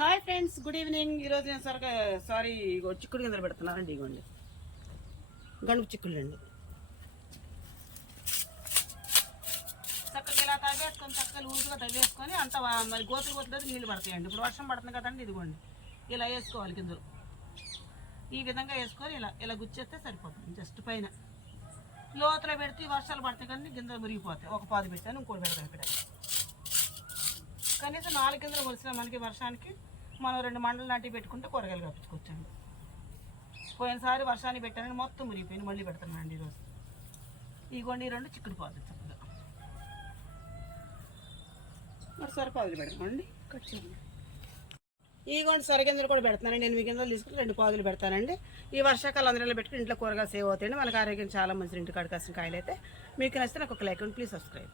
Hi friends, good evening. ఈరోజు నేను చిక్కుడు గింజలు పెడుతున్నానండి. ఇగోండి గణపు చిక్కుళ్ళు అండి. చక్కగా ఇలా తవ్వేసుకొని చక్కగా లూజుగా తవ్వేసుకొని అంత మరి గోతులు నీళ్ళు పడతాయండి. ఇప్పుడు వర్షం పడుతుంది కదండి, ఇదిగోండి ఇలా వేసుకోవాలి గింజలు. ఈ విధంగా వేసుకొని ఇలా ఇలా గుచ్చేస్తే సరిపోతుంది. జస్ట్ పైన లోతులో పెడితే వర్షాలు పడతాయి కానీ గింజలు మురిగిపోతాయి. ఒక పాదు పెట్టాను, ఇంకోటి పెడతాను. ఇక్కడ కనీసం 4 గింజలు మొలిసిన మనకి వర్షానికి మనం 2 మండలు లాంటివి పెట్టుకుంటే కూరగాయలు కప్పించుకోవచ్చండి. పోయినసారి వర్షాన్ని పెట్టానని మొత్తం మురిగిపోయింది. మళ్ళీ పెడుతున్నానండి ఈరోజు. ఇగోండి 2 చిక్కుడు పాదులు చక్కగా మరి సొరపాదులు పెడతామండి. కట్ చేయండి. ఇగోండి సొరగింజలు కూడా పెడతానండి. 8 గింజలు తీసుకుని 2 పాదులు పెడతానండి. ఈ వర్షాకాలం అందరిలో పెట్టుకుని ఇంట్లో కూరగాయలు సేవ్ అవుతాయండి. మనకు ఆరోగ్యం చాలా మంచిది. ఇంటి కాడికి కాసిన కాయలు అయితే మీకు నచ్చితే నాకు ఒక లైక్ అండి. Please subscribe.